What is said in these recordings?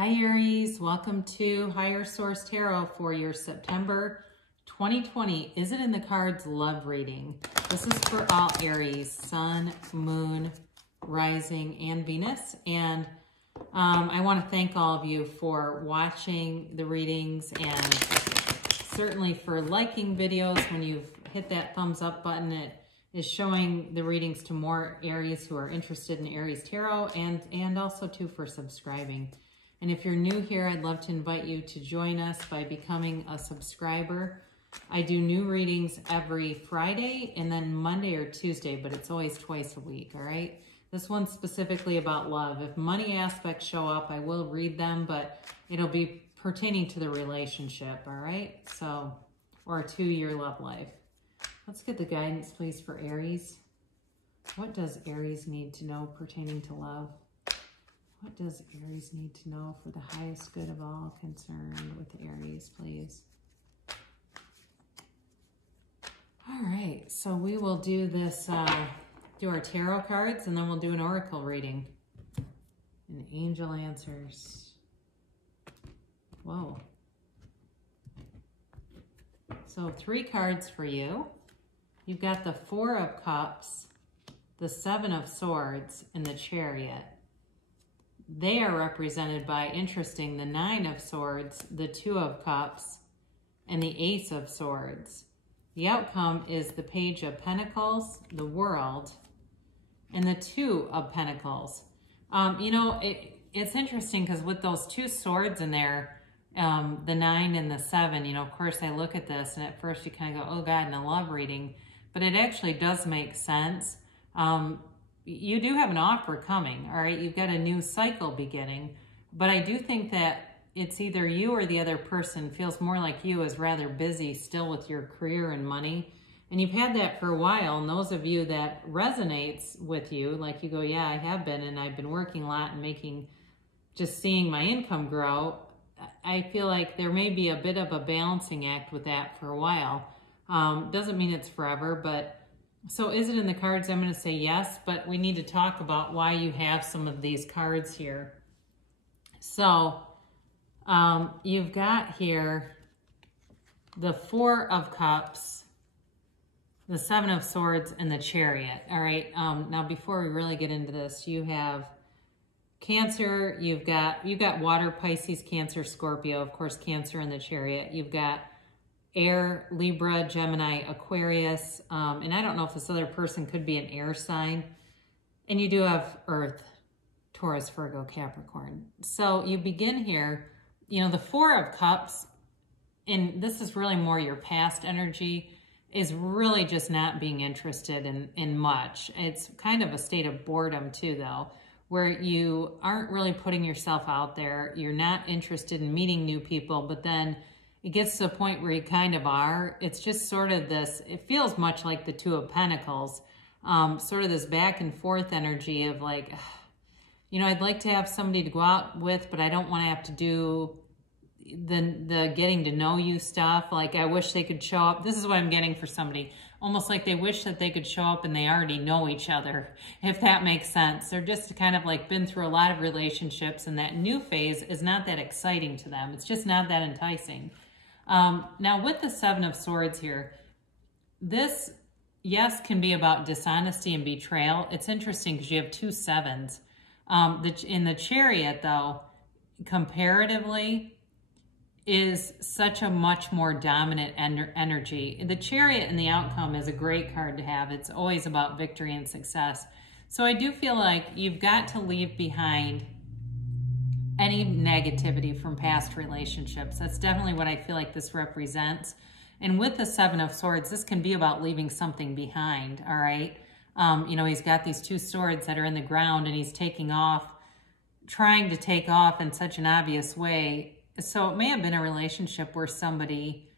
Hi Aries, welcome to Higher Source Tarot for your September 2020 Is It in the Cards love reading. This is for all Aries, Sun, Moon, Rising, and Venus. And I want to thank all of you for watching the readings and certainly for liking videos. When you've hit that thumbs up button, it is showing the readings to more Aries who are interested in Aries Tarot, and also too for subscribing. And if you're new here, I'd love to invite you to join us by becoming a subscriber. I do new readings every Friday and then Monday or Tuesday, but it's always twice a week, all right? This one's specifically about love. If money aspects show up, I will read them, but it'll be pertaining to the relationship, all right? So, or to your love life. Let's get the guidance, please, for Aries. What does Aries need to know pertaining to love? What does Aries need to know for the highest good of all concerned with Aries, please? All right, so we will do this, do our tarot cards, and then we'll do an oracle reading. And angel answers. Whoa. So 3 cards for you. You've got the 4 of Cups, the 7 of Swords, and the Chariot. They are represented by, interesting, the 9 of Swords, the 2 of Cups, and the Ace of Swords. The outcome is the Page of Pentacles, the World, and the 2 of Pentacles. You know, it's interesting because with those 2 swords in there, the 9 and the 7, you know, of course I look at this and at first you kind of go, oh God, in a love reading, but it actually does make sense. You do have an offer coming, all right? You've got a new cycle beginning, but I do think that it's either you or the other person feels more like you is rather busy still with your career and money. And you've had that for a while. And those of you that resonates with you, like you go, yeah, I have been, and I've been working a lot and just seeing my income grow. I feel like there may be a bit of a balancing act with that for a while. Doesn't mean it's forever, but so is it in the cards? I'm going to say yes, but we need to talk about why you have some of these cards here. So you've got here the 4 of Cups, the 7 of Swords, and the Chariot. All right. Now, before we really get into this, you have Cancer. You've got Water, Pisces, Cancer, Scorpio. Of course, Cancer and the Chariot. You've got Air, Libra, Gemini, Aquarius, and I don't know if this other person could be an air sign. And you do have Earth, Taurus, Virgo, Capricorn. So you begin here, you know, the 4 of Cups, and this is really more your past energy, is really just not being interested in much. It's kind of a state of boredom too, though, where you aren't really putting yourself out there. You're not interested in meeting new people, but then it gets to the point where you kind of are. It's just sort of this, it feels much like the 2 of Pentacles, sort of this back and forth energy of like, you know, I'd like to have somebody to go out with, but I don't want to have to do the getting to know you stuff. Like I wish they could show up. This is what I'm getting for somebody. Almost like they wish that they could show up and they already know each other, if that makes sense. They're just kind of like been through a lot of relationships, and that new phase is not that exciting to them. It's just not that enticing. Now with the 7 of Swords here, this, yes, can be about dishonesty and betrayal. It's interesting because you have 2 sevens. In the Chariot, though, comparatively, is such a much more dominant energy. The Chariot and the outcome is a great card to have. It's always about victory and success. So I do feel like you've got to leave behind any negativity from past relationships. That's definitely what I feel like this represents. And with the 7 of Swords, this can be about leaving something behind, all right? You know, he's got these 2 swords that are in the ground and he's taking off, trying to take off in such an obvious way. So it may have been a relationship where somebody,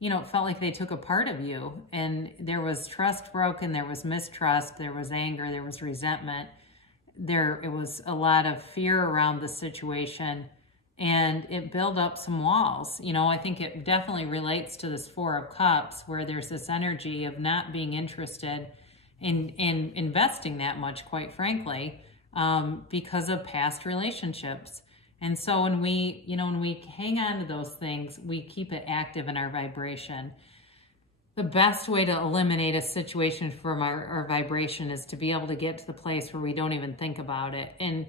you know, felt like they took a part of you, and there was trust broken, there was mistrust, there was anger, there was resentment. It was a lot of fear around the situation, and it built up some walls. You know, I think it definitely relates to this 4 of Cups, where there's this energy of not being interested in investing that much, quite frankly, because of past relationships. And so when we, when we hang on to those things, we keep it active in our vibration. The best way to eliminate a situation from our vibration is to be able to get to the place where we don't even think about it. And,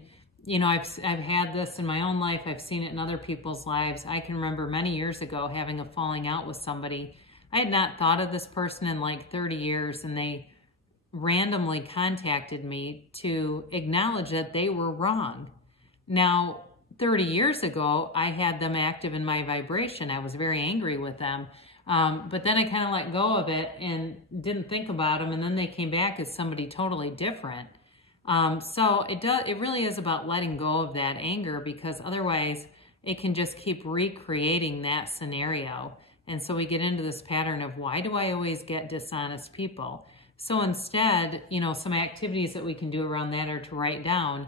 I've had this in my own life. I've seen it in other people's lives. I can remember many years ago having a falling out with somebody. I had not thought of this person in like 30 years, and they randomly contacted me to acknowledge that they were wrong. Now, 30 years ago, I had them active in my vibration. I was very angry with them. But then I kind of let go of it and didn't think about them. And then they came back as somebody totally different. So it really is about letting go of that anger, because otherwise it can just keep recreating that scenario. And so we get into this pattern of, why do I always get dishonest people? So instead, some activities that we can do around that are to write down,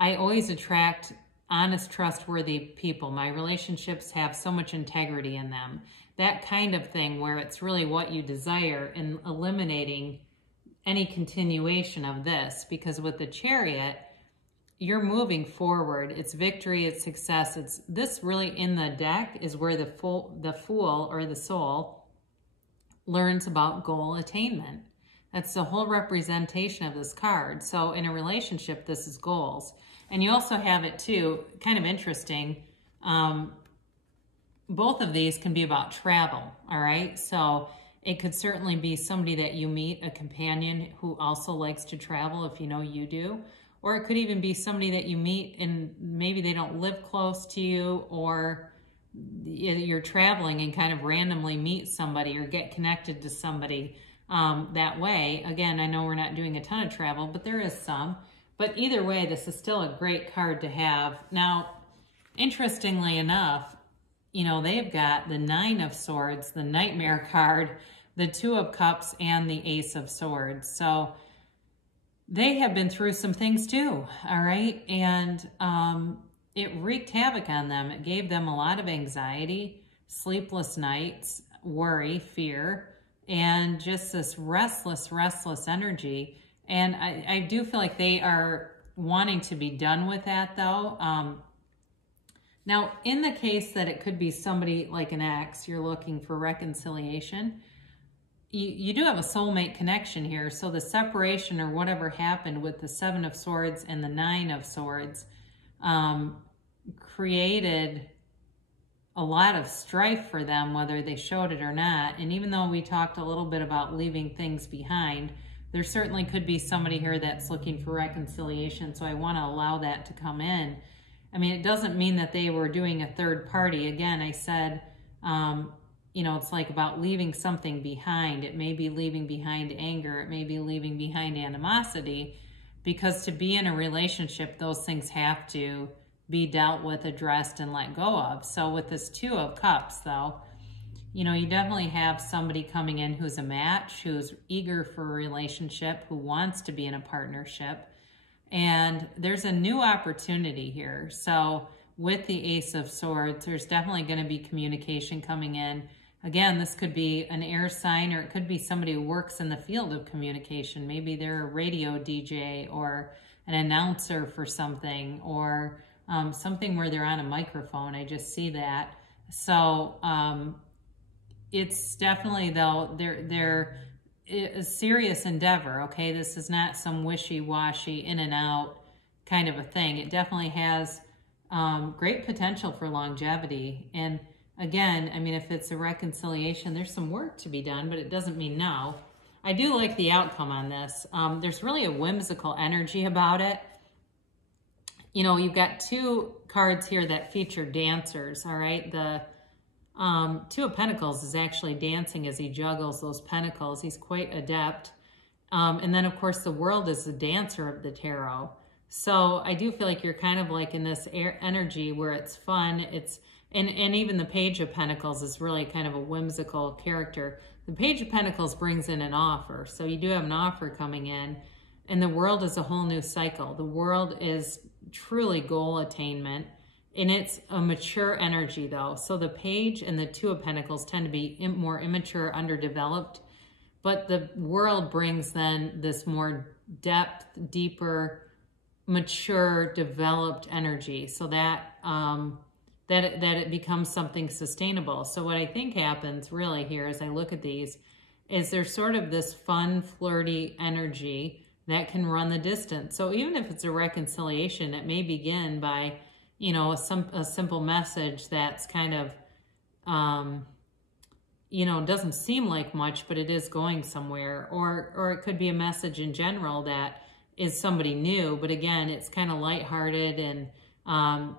I always attract honest, trustworthy people. My relationships have so much integrity in them. That kind of thing, where it's really what you desire, and eliminating any continuation of this. Because with the Chariot, you're moving forward. It's victory, it's success. It's this really in the deck is where the fool or the soul learns about goal attainment. That's the whole representation of this card. So in a relationship, this is goals. And you also have it too, kind of interesting. Both of these can be about travel, all right? So it could certainly be somebody that you meet, a companion who also likes to travel, if you do. Or it could even be somebody that you meet and maybe they don't live close to you, or you're traveling and kind of randomly meet somebody or get connected to somebody that way. Again, I know we're not doing a ton of travel, but there is some. But either way, this is still a great card to have. Now, interestingly enough, they've got the Nine of Swords, the Nightmare card, the Two of Cups, and the Ace of Swords. So they have been through some things too, all right? And it wreaked havoc on them. It gave them a lot of anxiety, sleepless nights, worry, fear, and just this restless energy. And I do feel like they are wanting to be done with that, though. Now, in the case that it could be somebody like an ex, you're looking for reconciliation, you do have a soulmate connection here. So the separation or whatever happened with the Seven of Swords and the Nine of Swords created a lot of strife for them, whether they showed it or not. And even though we talked a little bit about leaving things behind, there certainly could be somebody here that's looking for reconciliation. So I want to allow that to come in. I mean, it doesn't mean that they were doing a third party. Again, I said, it's like about leaving something behind. It may be leaving behind anger. It may be leaving behind animosity, because to be in a relationship, those things have to be dealt with, addressed, and let go of. So with this Two of Cups, though, you definitely have somebody coming in who's a match, who's eager for a relationship, who wants to be in a partnership. And there's a new opportunity here. So with the Ace of Swords, there's definitely going to be communication coming in. Again, this could be an air sign, or it could be somebody who works in the field of communication. Maybe they're a radio DJ or an announcer for something, or something where they're on a microphone. I just see that. So it's definitely, though, they're a serious endeavor, okay? This is not some wishy-washy, in and out kind of a thing. It definitely has great potential for longevity. And again, I mean, if it's a reconciliation, there's some work to be done, but it doesn't mean no. I do like the outcome on this. There's really a whimsical energy about it. You've got two cards here that feature dancers, all right? The Two of Pentacles is actually dancing as he juggles those pentacles. He's quite adept. And then, of course, the World is the dancer of the tarot. So I do feel like you're kind of like in this energy where it's fun. And even the Page of Pentacles is really kind of a whimsical character. The Page of Pentacles brings in an offer. So you do have an offer coming in. And the World is a whole new cycle. The World is truly goal attainment. And it's a mature energy, though. So the Page and the Two of Pentacles tend to be more immature, underdeveloped. But the World brings then this more depth, deeper mature, developed energy, so that that it becomes something sustainable. So what I think happens really here as I look at these is there's sort of this fun, flirty energy that can run the distance. So even if it's a reconciliation, it may begin by, you know, a simple message that's kind of, you know, doesn't seem like much, but it is going somewhere. Or it could be a message in general that is somebody new, but again, it's kind of lighthearted. And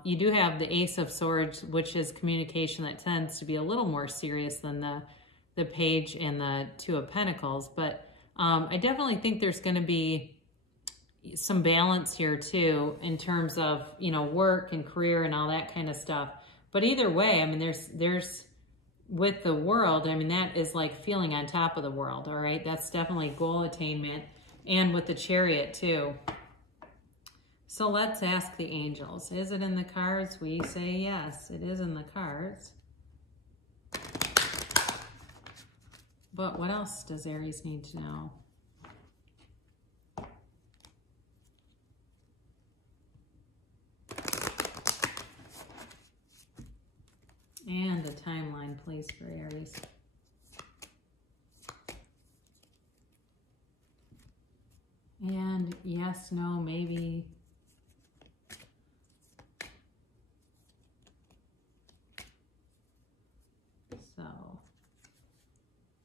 you do have the Ace of Swords, which is communication that tends to be a little more serious than the Page and the Two of Pentacles. But I definitely think there's going to be some balance here too, in terms of, you know, work and career and all that kind of stuff. But either way, I mean, there's with the World, I mean, that is like feeling on top of the world. All right. That's definitely goal attainment. And with the Chariot too. So let's ask the angels. Is it in the cards? We say yes, it is in the cards. But what else does Aries need to know? And a timeline, please, for Aries. And yes, no, maybe. So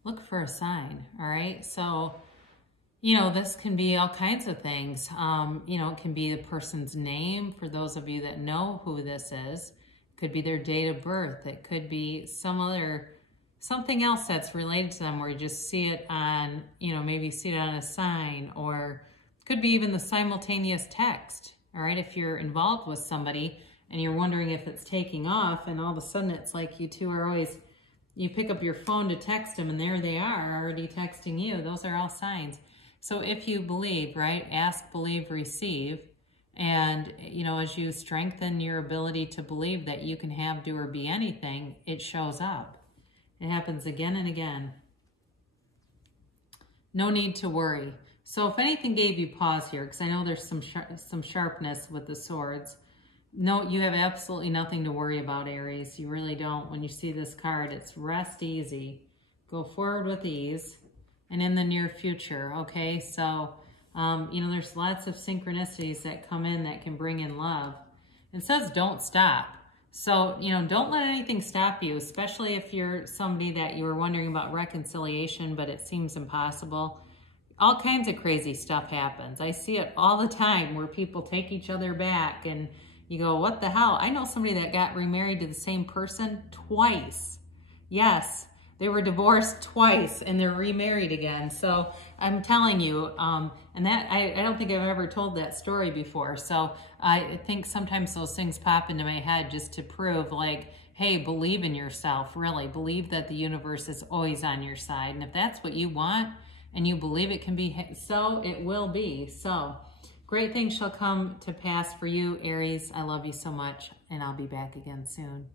look for a sign, all right? So, you know, this can be all kinds of things. You know, it can be the person's name, for those of you that know who this is. It could be their date of birth. It could be something else that's related to them, where you just see it on, you know, maybe see it on a sign, or could be even the simultaneous text, all right? If you're involved with somebody and you're wondering if it's taking off, and all of a sudden it's like you two are always, you pick up your phone to text them and there they are already texting you. Those are all signs. So if you believe, right, ask, believe, receive. And, you know, as you strengthen your ability to believe that you can have, do, or be anything, it shows up. It happens again and again. No need to worry. So if anything gave you pause here, because I know there's some sharpness with the swords. No, you have absolutely nothing to worry about, Aries. You really don't. When you see this card, it's rest easy. Go forward with ease and in the near future, okay? So, you know, there's lots of synchronicities that come in that can bring in love. It says don't stop. So, you know, don't let anything stop you, especially if you're somebody that you were wondering about reconciliation, but it seems impossible. All kinds of crazy stuff happens. I see it all the time where people take each other back and you go, what the hell? I know somebody that got remarried to the same person twice. Yes, they were divorced twice and they're remarried again. So I'm telling you, and that I don't think I've ever told that story before. So I think sometimes those things pop into my head just to prove, like, hey, believe in yourself, really. Believe that the universe is always on your side. And if that's what you want and you believe it can be so, it will be. So great things shall come to pass for you, Aries. I love you so much, and I'll be back again soon.